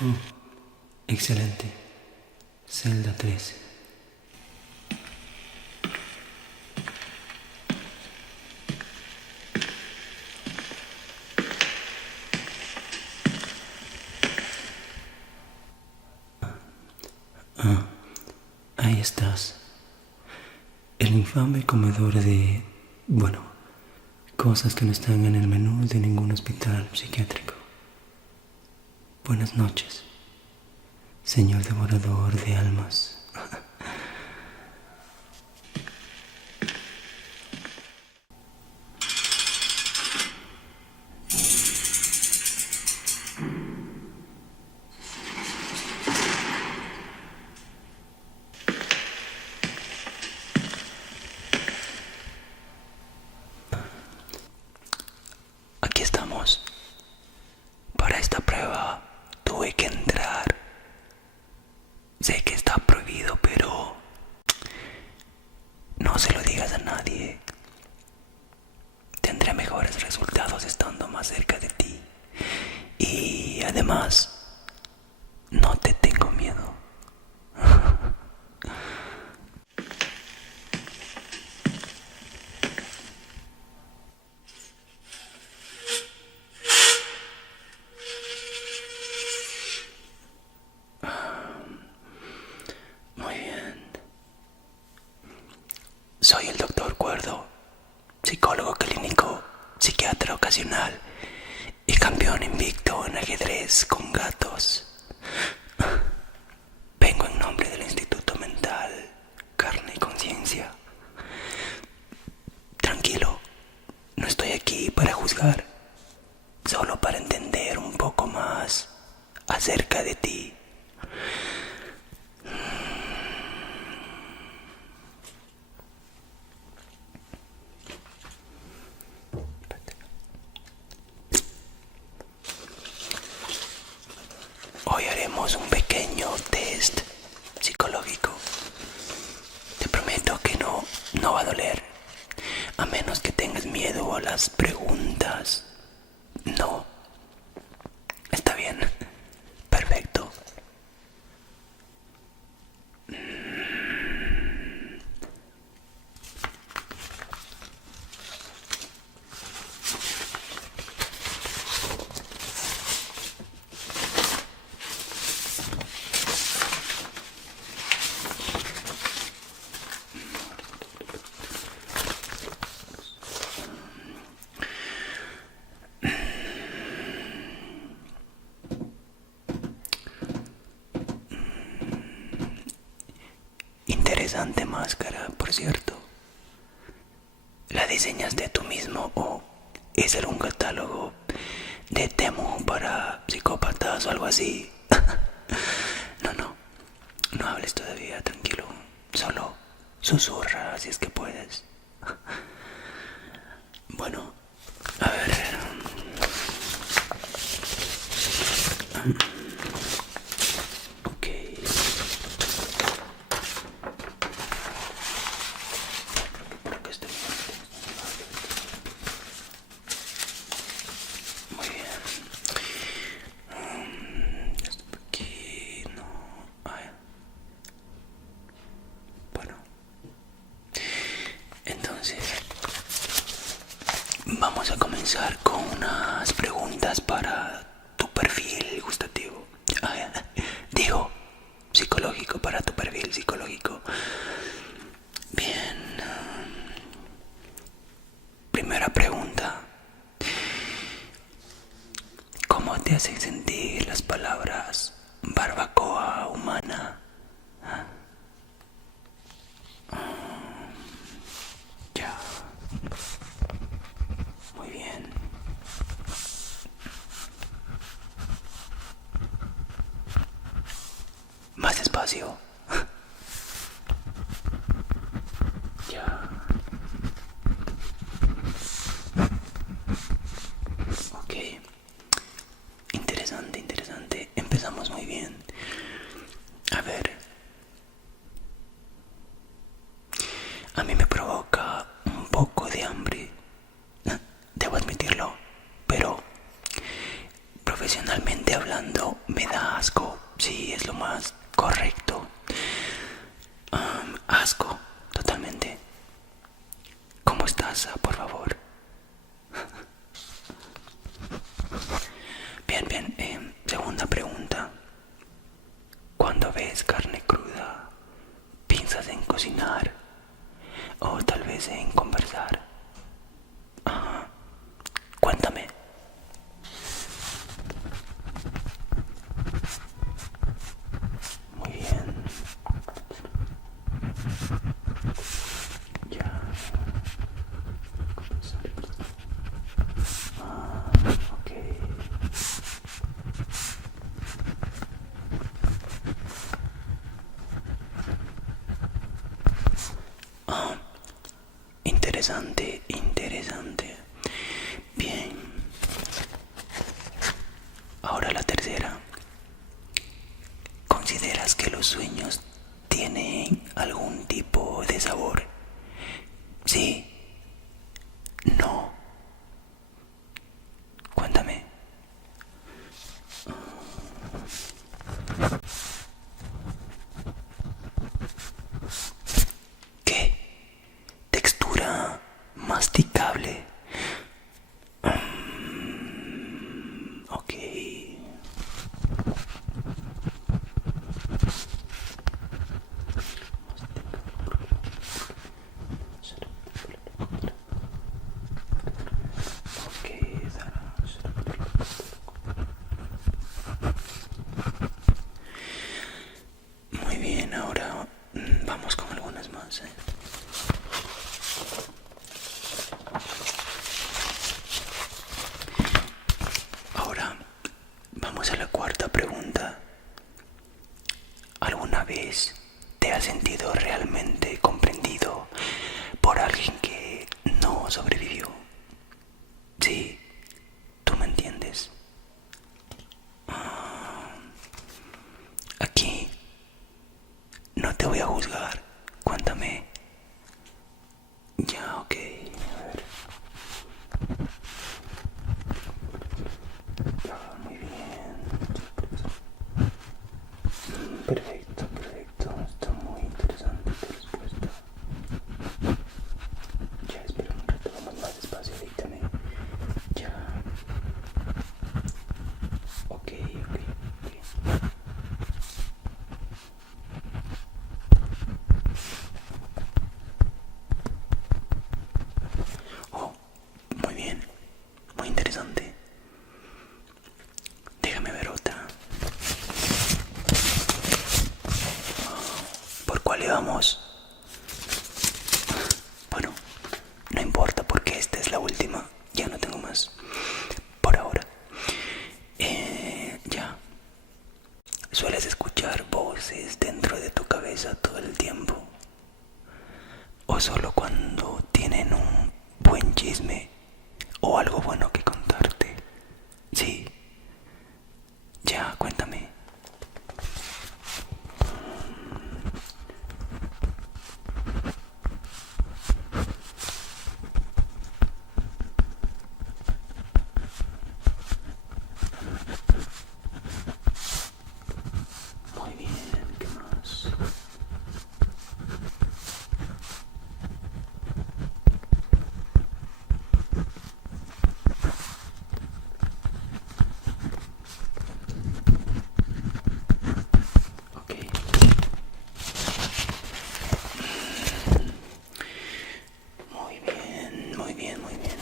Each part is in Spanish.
Oh, excelente. Celda 3. Ahí estás. El infame comedor de... bueno, cosas que no están en el menú de ningún hospital psiquiátrico. Buenas noches, señor devorador de almas. Aquí estamos. Para esta prueba tuve que entrar. Sé que está prohibido, pero no se lo digas a nadie. Tendré mejores resultados estando más cerca de ti. Y además, no te tengo miedo. Muy bien. Soy el doctor Cuerdo, psicólogo clínico, psiquiatra ocasional y campeón invicto en ajedrez con gatos. Vengo en nombre del Instituto Mental, Carne y Conciencia. Tranquilo, no estoy aquí para juzgar, solo para entender un poco más acerca de ti. Hoy haremos un pequeño test psicológico. Te prometo que no va a doler, a menos que tengas miedo a las preguntas. No. Está bien. Perfecto. Interesante máscara, por cierto. ¿La diseñaste tú mismo o es algún catálogo de Temu para psicópatas o algo así? No hables todavía, tranquilo. Solo susurra si es que puedes. Bueno, a ver. Ok. Por acá estoy. Muy bien. Esto por aquí. No. Ay. Bueno. Entonces, vamos a comenzar con unas preguntas para tu perfil gustativo. Digo, psicológico, para tu perfil psicológico. Bien. Primera pregunta. ¿Cómo te hacen sentir las palabras barbacoa humana? Ya. Muy bien. Más despacio. Ya. Ok. Interesante, interesante. Empezamos muy bien. A ver. A mí me provoca un poco de hambre. Debo admitirlo. Pero profesionalmente hablando me da asco. casa, por favor. Bien, bien. Segunda pregunta. Cuando ves carne cruda, ¿piensas en cocinar o tal vez en conversar? Ajá. Cuéntame. Muy bien. Ya. Ok. Interesante, interesante. Bien. Ahora la tercera. ¿Consideras que los sueños tienen algún tipo de sabor? Sí. No. Cuéntame. ¿Qué? ¿Textura masticable? Ok. Ok, muy bien, ahora vamos con algunas más. Ahora vamos a la cuarta pregunta. ¿Alguna vez te has sentido realmente comprendido por alguien que no sobrevivió? Sí, tú me entiendes. Aquí no te voy a juzgar. Cuéntame. Ya, ok. A ver. Muy bien. Perfecto, perfecto. Está muy interesante tu respuesta. Ya, espera un rato. Vamos más despacio. Dígame. Ya. Ok, ok, ok. Oh, muy bien. Muy interesante. Déjame ver otra. ¿Por cuál íbamos? Bueno, no importa porque esta es la última. Ya no tengo más. Por ahora. Ya. ¿Sueles escuchar voces dentro de tu cabeza todo el tiempo? ¿O solo cuando tienen un buen chisme o algo bueno que contarte? Sí. Ya, cuéntame. Muy bien, ¿qué más? Ok. Muy bien, muy bien, muy bien.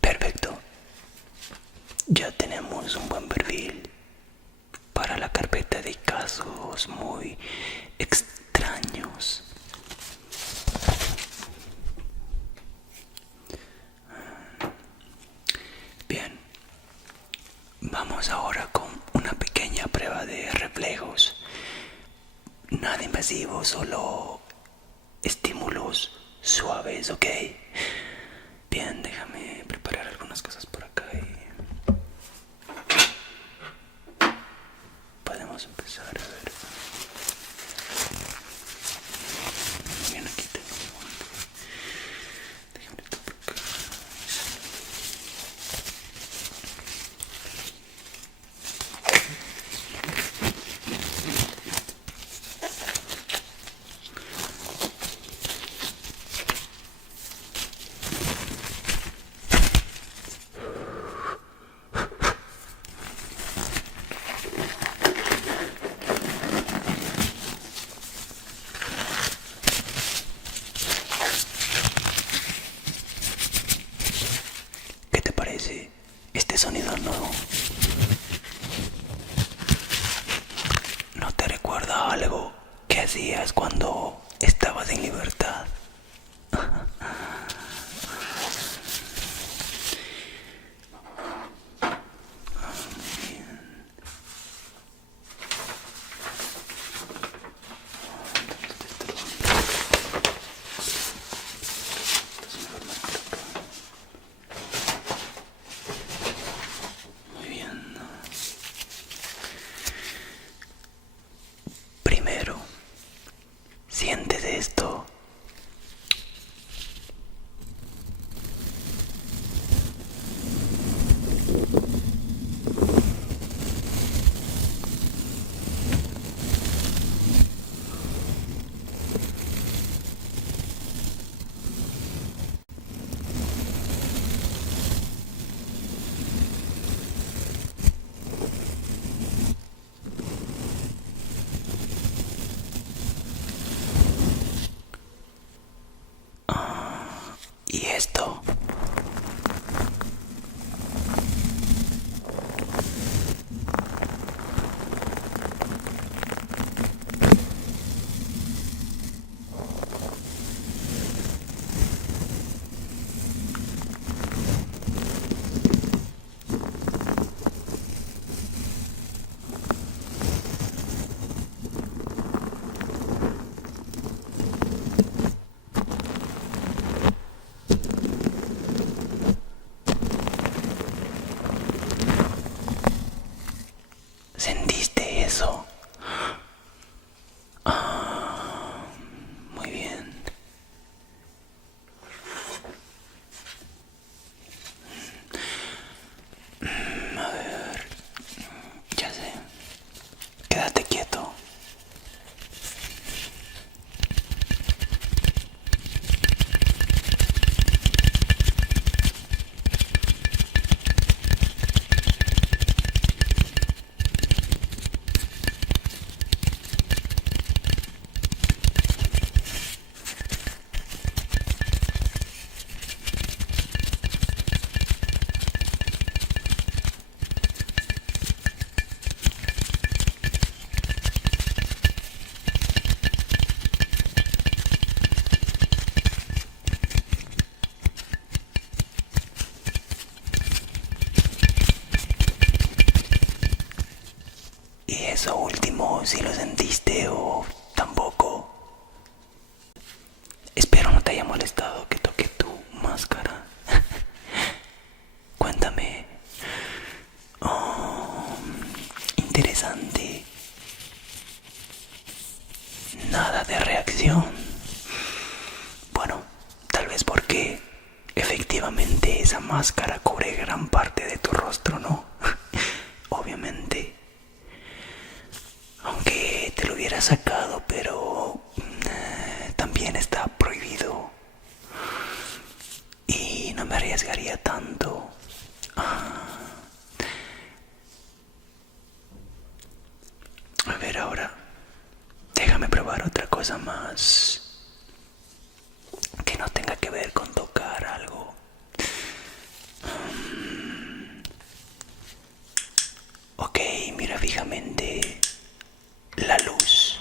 Perfecto. Ya tenemos un buen perfil para la carpeta de casos muy extraños. Bien, vamos ahora con una pequeña prueba de reflejos. Nada invasivo, solo estímulos suaves, ¿ok? Bien, déjame preparar algunas cosas por acá y podemos empezar a ver. Bien, aquí tengo un guante. Déjame esto por acá. cuando estabas en libertad. Muy bien. Primero, sientes esto. Y esto. ¿Sentiste eso? Muy bien. A ver, ya sé. Quédate quieto. ¿Y eso último, si lo sentiste o tampoco? Espero no te haya molestado que toque tu máscara. Cuéntame. Oh, interesante. Nada de reacción. Bueno, tal vez porque efectivamente esa máscara cubre gran parte de tu rostro, ¿no? Obviamente. Aunque te lo hubiera sacado, pero también está prohibido. Y no me arriesgaría tanto. A ver ahora, déjame probar otra cosa más que no tenga que ver con tocar algo. Ok, mira fijamente la luz.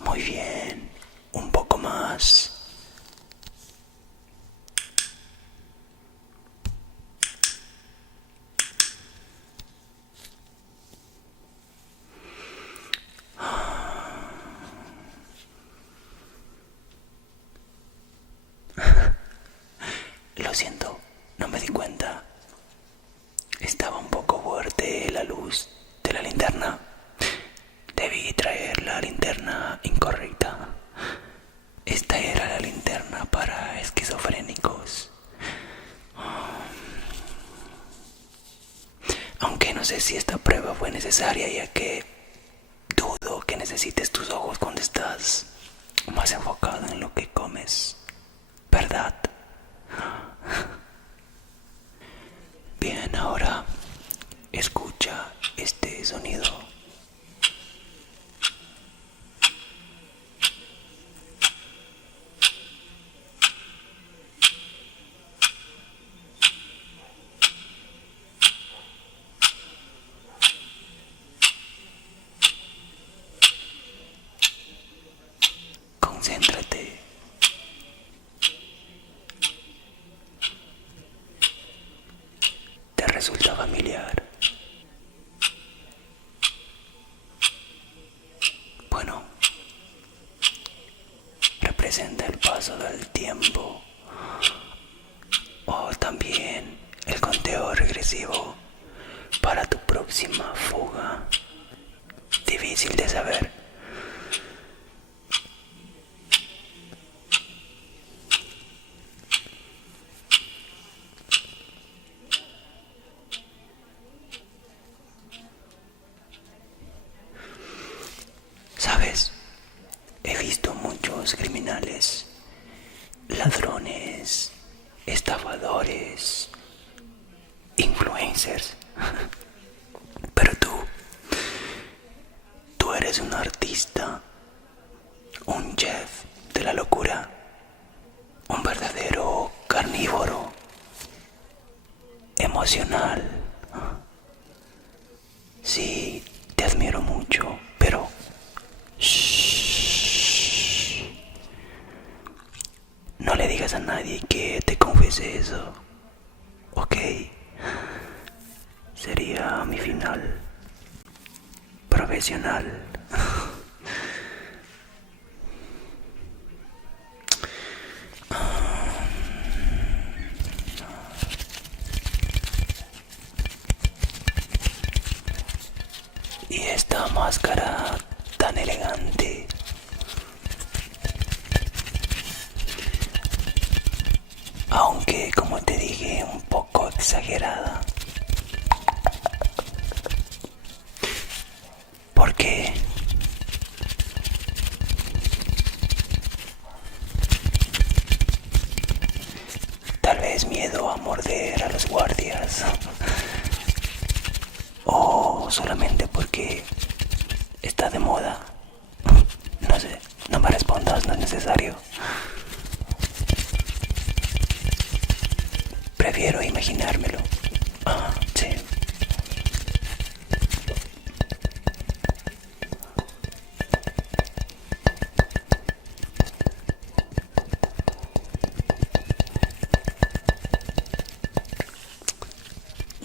Muy bien, un poco más. Lo siento, no me di cuenta. Estaba un poco fuerte la luz de la linterna. Debí traer la linterna incorrecta. Esta era la linterna para esquizofrénicos. Aunque no sé si esta prueba fue necesaria, ya que dudo que necesites tus ojos cuando estás más enfocado en lo que comes, ¿verdad? Bien, ahora escucha este sonido. familiar. Bueno, representa el paso del tiempo o también el conteo regresivo para tu próxima fuga. Difícil de saber. ¿Sabes? He visto muchos criminales, ladrones, estafadores, influencers. Pero tú eres un artista, un chef de la locura, un verdadero carnívoro emocional. Sí, te admiro mucho, pero shh, no le digas a nadie que te confiese eso, ¿ok? Sería mi final profesional. Y esta máscara tan elegante, aunque como te dije un poco exagerada, porque tal vez miedo a morder a los guardias, o solamente porque está de moda. No sé, no me respondas, no es necesario. Prefiero imaginármelo. Ah, sí.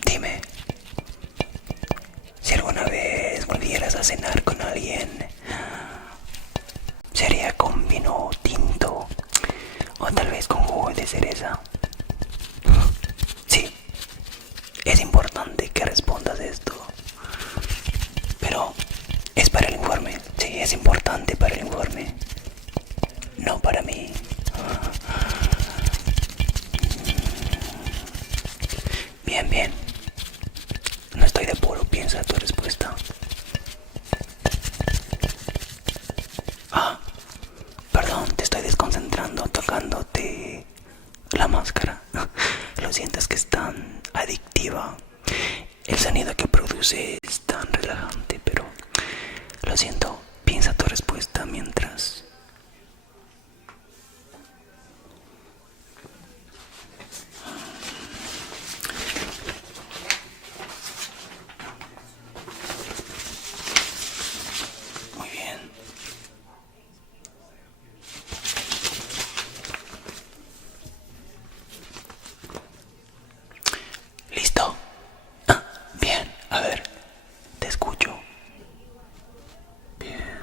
Dime, si alguna vez volvieras a cenar con alguien, ¿sería con vino tinto o tal vez con jugo de cereza? Sí, es importante que respondas esto, pero es para el informe. Sí, es importante para el informe, no para mí. Bien, bien. No estoy de apuro, piensa tu respuesta. Ah, perdón, te estoy desconcentrando tocándote la máscara. Lo siento, es que es tan adictiva. El sonido que produce es tan relajante, pero lo siento, piensa tu respuesta mientras. Muy bien. ¿Listo? Ah, bien, a ver, te escucho. Bien.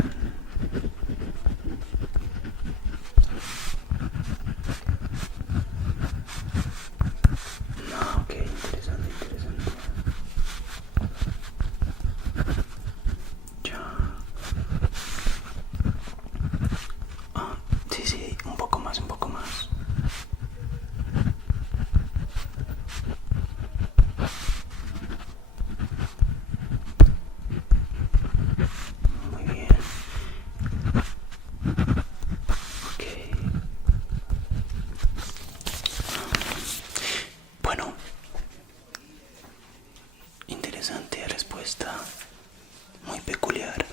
Ah, ok, interesante, interesante. Ya. Ah, sí, sí, un poco más, un poco más. Muy bien. Ok. Bueno, interesante respuesta. Muy peculiar.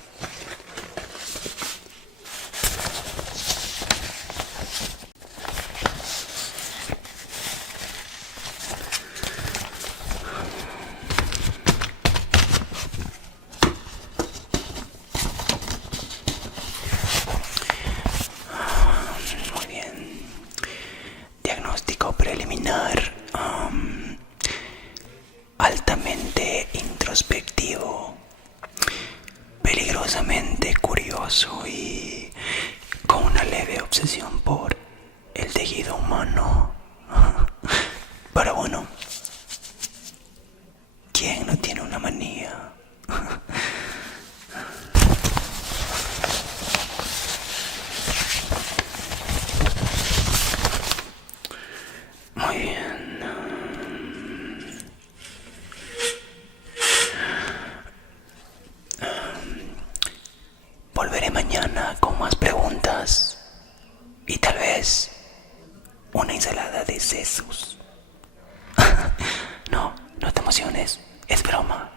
Muy bien. Diagnóstico preliminar. Altamente obsesión por el tejido humano. Pero bueno, ¿quién no tiene una manía? Muy bien. Volveré mañana con más preguntas y tal vez una ensalada de sesos. No, no te emociones, es broma.